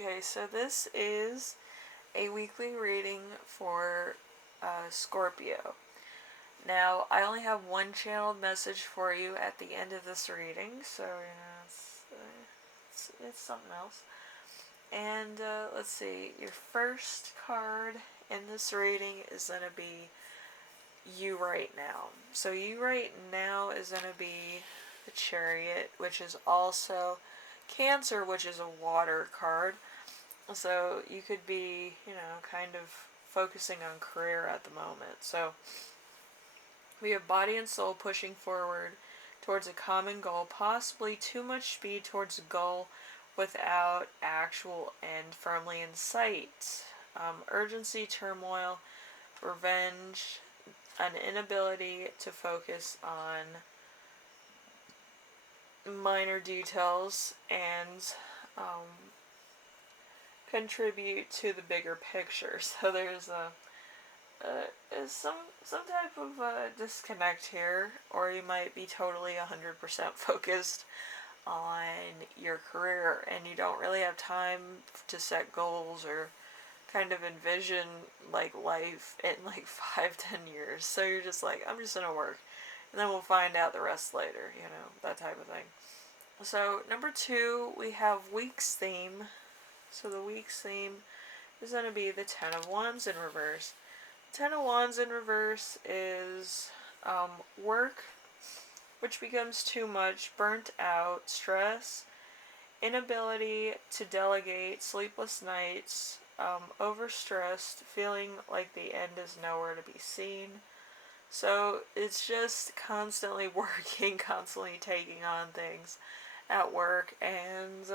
Okay, so this is a weekly reading for Scorpio. Now, I only have one channeled message for you at the end of this reading, so it's something else. And let's see, your first card in this reading is going to be you right now. So you right now is going to be the Chariot, which is also Cancer, which is a water card. So you could be, kind of focusing on career at the moment. So we have body and soul pushing forward towards a common goal, possibly too much speed towards a goal without actual end firmly in sight. Urgency, turmoil, revenge, an inability to focus on minor details, and contribute to the bigger picture. So there's some type of disconnect here, or you might be totally 100% focused on your career, and you don't really have time to set goals or kind of envision like life in like 5-10 years. So you're just like, I'm just gonna work, and then we'll find out the rest later, that type of thing. So number 2, we have week's theme. So the week's theme is going to be the Ten of Wands in reverse. Ten of Wands in reverse is work, which becomes too much, burnt out, stress, inability to delegate, sleepless nights, overstressed, feeling like the end is nowhere to be seen. So it's just constantly working, constantly taking on things at work, and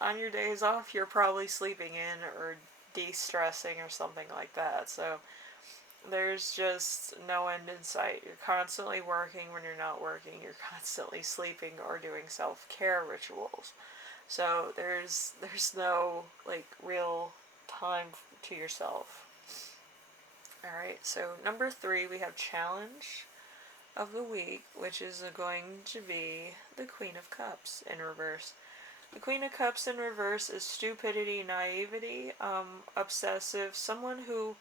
on your days off, you're probably sleeping in or de-stressing or something like that. So there's just no end in sight. You're constantly working when you're not working. You're constantly sleeping or doing self-care rituals. So there's no like real time to yourself. Alright, so number 3, we have challenge of the week, which is going to be the Queen of Cups in reverse. The Queen of Cups in reverse is stupidity, naivety, obsessive, someone who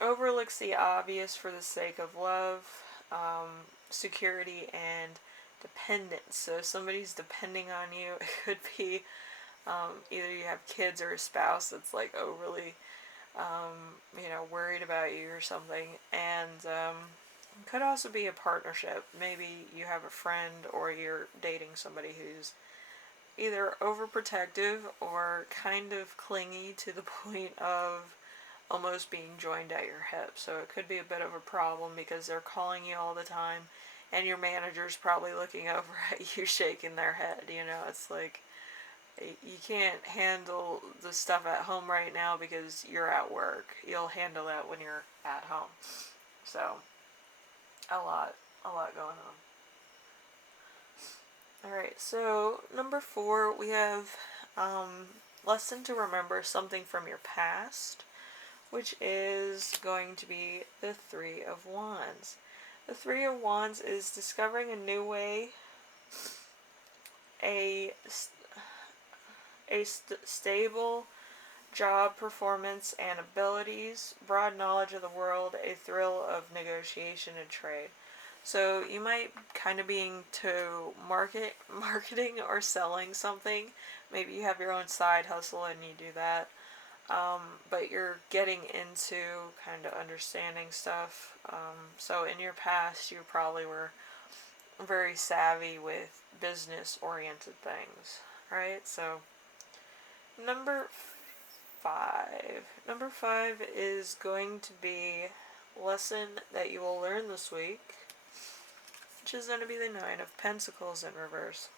overlooks the obvious for the sake of love, security, and dependence. So if somebody's depending on you, it could be either you have kids or a spouse that's like overly, worried about you or something. And it could also be a partnership. Maybe you have a friend or you're dating somebody who's either overprotective or kind of clingy to the point of almost being joined at your hip. So it could be a bit of a problem because they're calling you all the time, and your manager's probably looking over at you shaking their head. It's like you can't handle the stuff at home right now because you're at work. You'll handle that when you're at home. So a lot going on. Alright, so number 4, we have lesson to remember, something from your past, which is going to be the 3 of Wands. The 3 of Wands is discovering a new way, a stable job performance and abilities, broad knowledge of the world, a thrill of negotiation and trade. So you might kind of be into marketing or selling something. Maybe you have your own side hustle and you do that. But you're getting into kind of understanding stuff. So in your past, you probably were very savvy with business-oriented things, right? So number 5. Number 5 is going to be lesson that you will learn this week, which is going to be the 9 of Pentacles in reverse.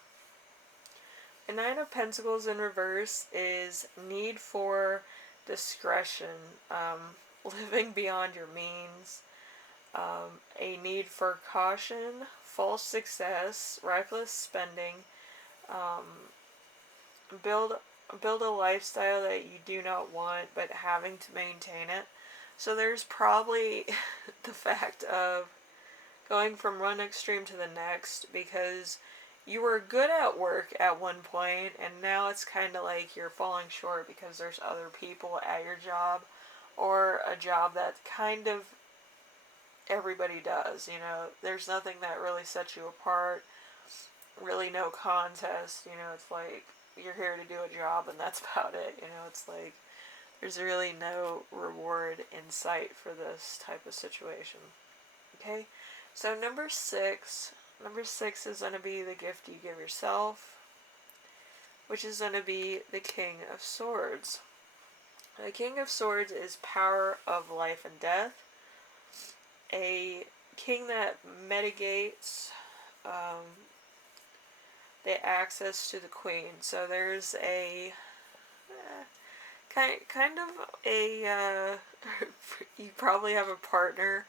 The 9 of Pentacles in reverse is need for discretion, living beyond your means, a need for caution, false success, reckless spending, build a lifestyle that you do not want but having to maintain it. So there's probably the fact of going from one extreme to the next because you were good at work at one point, and now it's kind of like you're falling short because there's other people at your job, or a job that kind of everybody does. You know, there's nothing that really sets you apart, really no contest. You know, it's like you're here to do a job and that's about it. You know, it's like there's really no reward in sight for this type of situation. Okay, so number six. Number six is going to be the gift you give yourself, which is going to be the King of Swords. The King of Swords is power of life and death. A king that mitigates the access to the queen. So there's a kind of a you probably have a partner,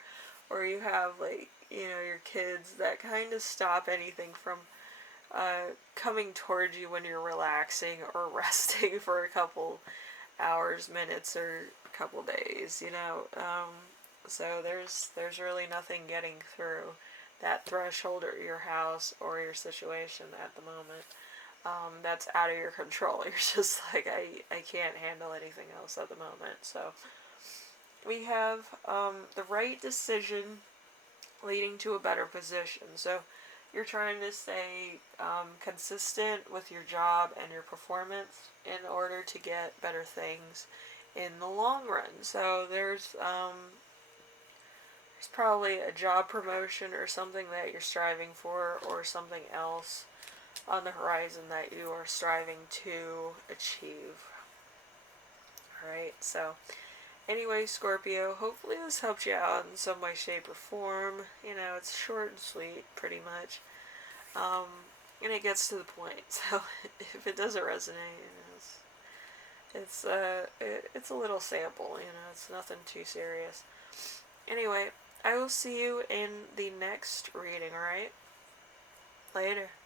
or you have, like, you know, your kids that kind of stop anything from coming towards you when you're relaxing or resting for a couple hours, minutes, or a couple days, you know. So there's really nothing getting through that threshold or your house or your situation at the moment. That's out of your control. You're just like, I can't handle anything else at the moment. So we have the right decision leading to a better position. So you're trying to stay consistent with your job and your performance in order to get better things in the long run. So there's probably a job promotion or something that you're striving for, or something else on the horizon that you are striving to achieve. Alright, so anyway, Scorpio, hopefully this helped you out in some way, shape, or form. You know, it's short and sweet, pretty much. And it gets to the point. So if it doesn't resonate, you know, it's a little sample. You know, it's nothing too serious. Anyway, I will see you in the next reading. Alright, later.